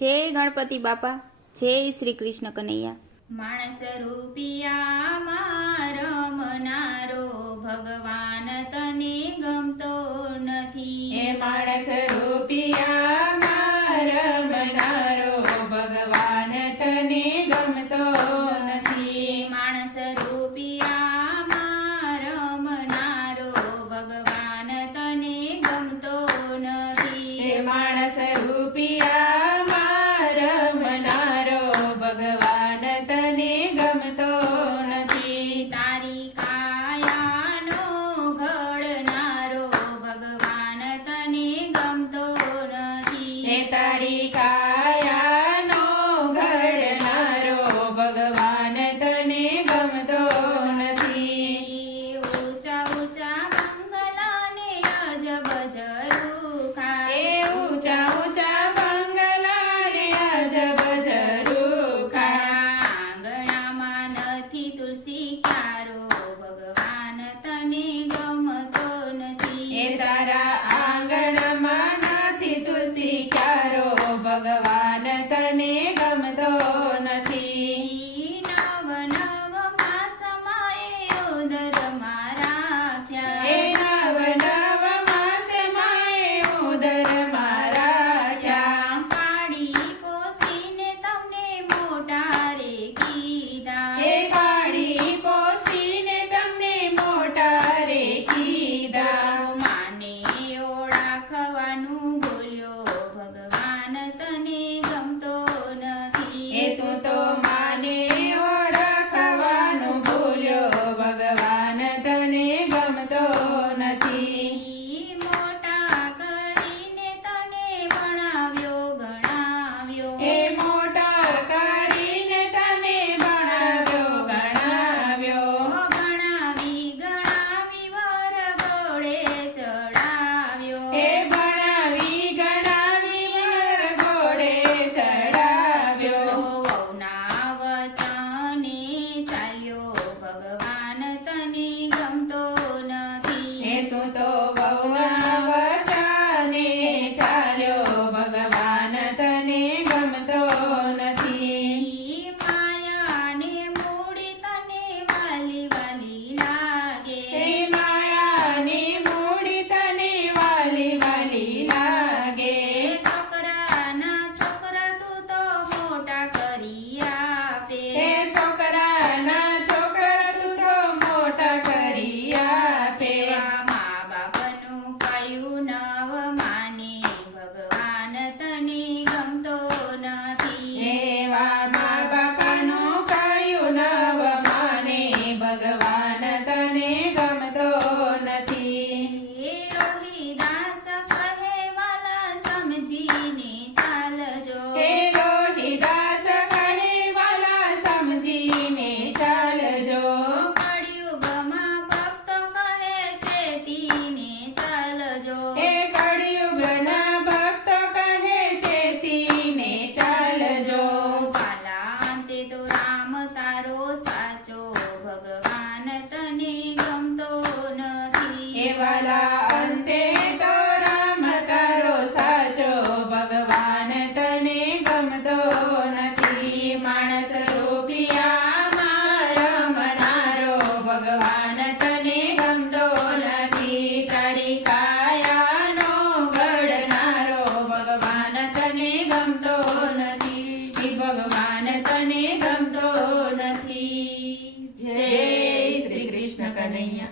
જય ગણપતિ બાપા, જય શ્રી કૃષ્ણ કનૈયા। માણસ રૂપિયામાં રમનારો ભગવાન તને ગમતો નથી। એ માણસ રૂપિયામાં રમનારો ભગવાન તને ગમતો નથી। માણસ રૂપિયામાં રમનારો ભગવાન તને ગમતો નથી। એ માણસ રૂપિયામાં રમનારો ભગવાન તને ગમતો નથી। તારી કાયાનો ઘડનારો ભગવાન તને ગમતો નથી। એ તારી કાયાનો ઘડનારો ભગવાન તને ગમતો નથી। ઊંચા ઊંચા બંગલાને અજબ ઝરૂખા, એ ઊંચા ઊંચા બંગલાને અજબ ઝરૂખા, આંગણામાં નથી તુલસી ક્યારો ભગવાન તને ગમતો નથી। એ તારા આંગણમાં નથી તુલસી ક્યારો ભગવાન તને ગમતો નથી। નવ નવ માસમાં એ ઉદરમાં રાખ્યા, એ નવ નવ માસમાં એ ઉદરમાં રાખ્યા, પાડી પોસીને તમને મોટા રે કીધા। એ પાડી પોસીને તમને મોટા રે કીધા। માને ઓળખવાનું ભૂલ્યો ભગવાન તને ગમતો નથી। એ તું તો માને ઓળખવાનું ભૂલ્યો ભગવાન તને ગમતો નથી। મોટા કરીને તને ભણાવ્યો ગણાવ્યો, એ મોટા કરીને તને ભણાવ્યો ગણાવ્યો, ભણાવી ગણાવી વર ઘોડે ચડાવ્યો। એ ભણાવી ગણાવી વર ઘોડે ચડાવ્યો। વહુના વચને ચાલ્યો ભગવાન તને ગમતો નથી। એ તું તો બહુના વચને ચાલ્યો ભગવાન તને ગમતો નથી। માયાને મૂડી તને વાલી વાલી લાગે, એ માયાની મૂડી તને વાલી વાલી લાગે, છોકરાના છોકરા તું તો મોટા કરી આપે। એ છોકરાના છોકરા તું તો મોટા કરી આપે। એવા મા બાપનું કયું નવ માને ભગવાન તને ગમતો નથી। એવા મા બાપાનું કયું નવ માને ભગવાન તને ગમતો નથી। એ રોહિદાસ કહે વાલા સમજીને ચાલજો, એ રોહિદાસ કહે વાલા સમજીને ચાલજો, કળિયુગમાં ભક્તો કહે ચેતીને ચાલજો। એ કળિયુગના ભક્તો કહે ચેતીને ચાલજો। વાલા અંતે તો રામ તારો સાચો ભગવાન તને ગમતો નથી। એ વાલા અંતે તો રામ તારો સાચો ભગવાન તને ગમતો નથી। માણસ રૂપિયામાં રમનારો ભગવાન તને ગમતો નથી। તારી કાયાનો ઘડનારો ભગવાન તને ગમતો નથી। ઈ ભગવાન તને ગમતો નથી। જય શ્રી કૃષ્ણ કનૈયા।